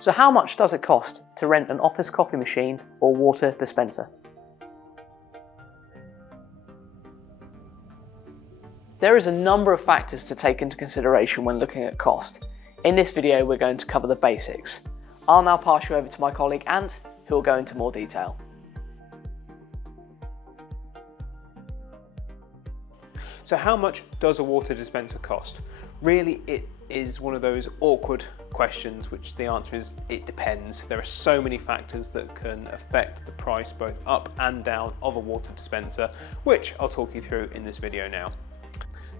So how much does it cost to rent an office coffee machine or water dispenser? There is a number of factors to take into consideration when looking at cost. In this video, we're going to cover the basics. I'll now pass you over to my colleague Ant, who will go into more detail. So how much does a water dispenser cost? Really, it is one of those awkward questions which the answer is it depends. There are so many factors that can affect the price both up and down of a water dispenser, which I'll talk you through in this video now.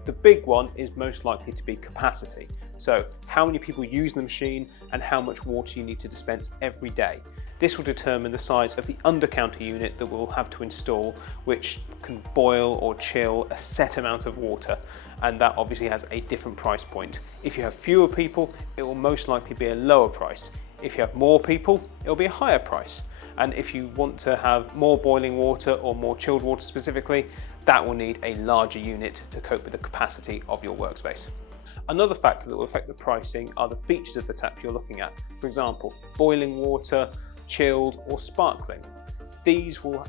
The big one is most likely to be capacity. So how many people use the machine and how much water you need to dispense every day. This will determine the size of the under-counter unit that we'll have to install, which can boil or chill a set amount of water, and that obviously has a different price point. If you have fewer people, it will most likely be a lower price. If you have more people, it will be a higher price. And if you want to have more boiling water or more chilled water specifically, that will need a larger unit to cope with the capacity of your workspace. Another factor that will affect the pricing are the features of the tap you're looking at. For example, boiling water, chilled or sparkling. These will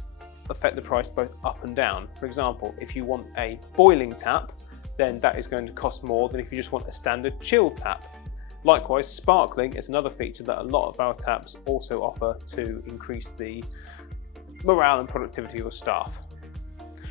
affect the price both up and down. For example, if you want a boiling tap, then that is going to cost more than if you just want a standard chilled tap. Likewise, sparkling is another feature that a lot of our taps also offer to increase the morale and productivity of your staff.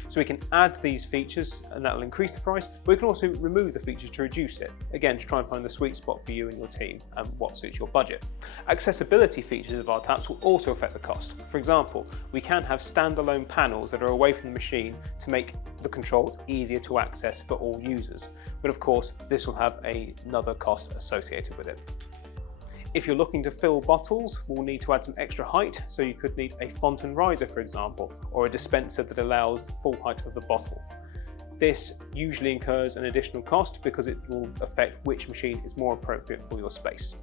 So we can add these features and that will increase the price, but we can also remove the features to reduce it, again to try and find the sweet spot for you and your team and what suits your budget. Accessibility features of our taps will also affect the cost. For example, we can have standalone panels that are away from the machine to make the controls easier to access for all users, but of course this will have another cost associated with it. If you're looking to fill bottles, we'll need to add some extra height, so you could need a fountain riser, for example, or a dispenser that allows the full height of the bottle. This usually incurs an additional cost because it will affect which machine is more appropriate for your space.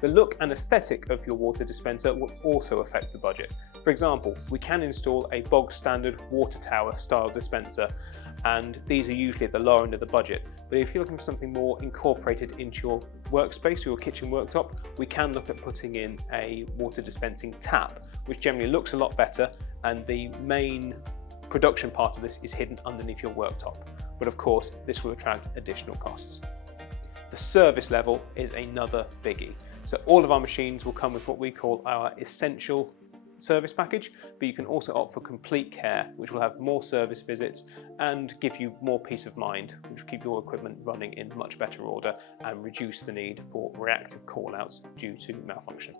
The look and aesthetic of your water dispenser will also affect the budget. For example, we can install a bog standard water tower style dispenser, and these are usually at the lower end of the budget. But if you're looking for something more incorporated into your workspace or your kitchen worktop, we can look at putting in a water dispensing tap, which generally looks a lot better, and the main production part of this is hidden underneath your worktop. But of course, this will attract additional costs. The service level is another biggie. So all of our machines will come with what we call our essential service package, but you can also opt for complete care, which will have more service visits and give you more peace of mind, which will keep your equipment running in much better order and reduce the need for reactive call-outs due to malfunction.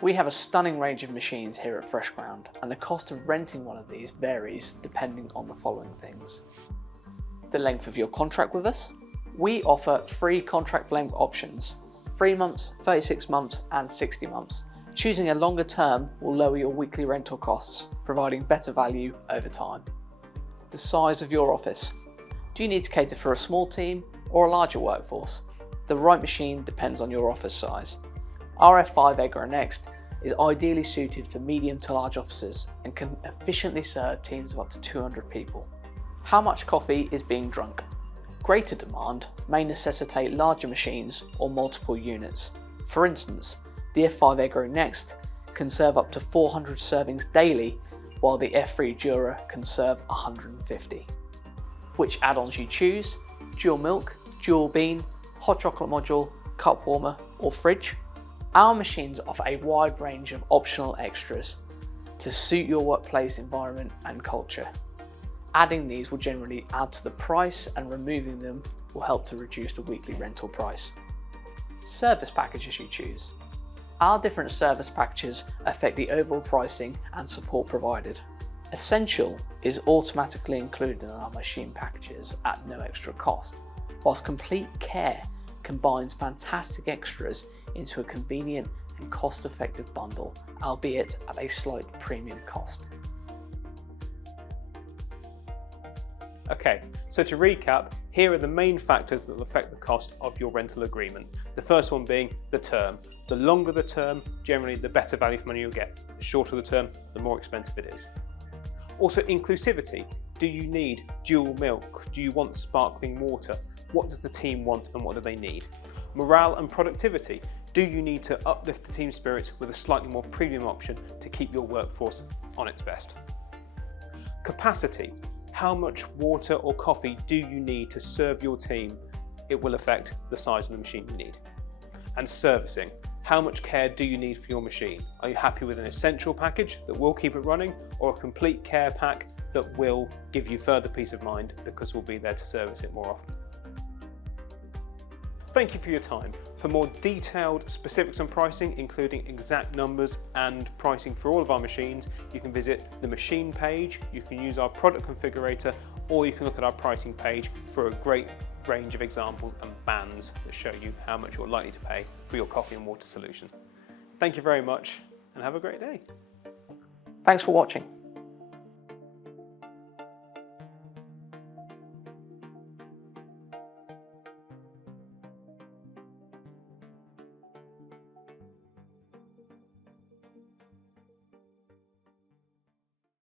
We have a stunning range of machines here at FreshGround, and the cost of renting one of these varies depending on the following things. The length of your contract with us. We offer 3 contract length options: 3 months, 36 months and 60 months. Choosing a longer term will lower your weekly rental costs, providing better value over time. The size of your office. Do you need to cater for a small team or a larger workforce? The right machine depends on your office size. Our F5 Egger Next is ideally suited for medium to large offices and can efficiently serve teams of up to 200 people. How much coffee is being drunk? Greater demand may necessitate larger machines or multiple units. For instance, the F5 Egger Next can serve up to 400 servings daily, while the F3 Jura can serve 150. Which add-ons you choose: dual milk, dual bean, hot chocolate module, cup warmer or fridge. Our machines offer a wide range of optional extras to suit your workplace environment and culture. Adding these will generally add to the price, and removing them will help to reduce the weekly rental price. Service packages you choose. Our different service packages affect the overall pricing and support provided. Essential is automatically included in our machine packages at no extra cost, whilst Complete Care combines fantastic extras into a convenient and cost-effective bundle, albeit at a slight premium cost. Okay, so to recap, here are the main factors that will affect the cost of your rental agreement. The first one being the term. The longer the term, generally the better value for money you'll get. The shorter the term, the more expensive it is. Also inclusivity. Do you need dual milk? Do you want sparkling water? What does the team want and what do they need? Morale and productivity. Do you need to uplift the team spirits with a slightly more premium option to keep your workforce on its best? Capacity. How much water or coffee do you need to serve your team? It will affect the size of the machine you need. And servicing. How much care do you need for your machine? Are you happy with an essential package that will keep it running, or a complete care pack that will give you further peace of mind because we'll be there to service it more often? Thank you for your time. For more detailed specifics on pricing, including exact numbers and pricing for all of our machines, you can visit the machine page, you can use our product configurator, or you can look at our pricing page for a great range of examples and bands that show you how much you're likely to pay for your coffee and water solution. Thank you very much and have a great day. Thanks for watching.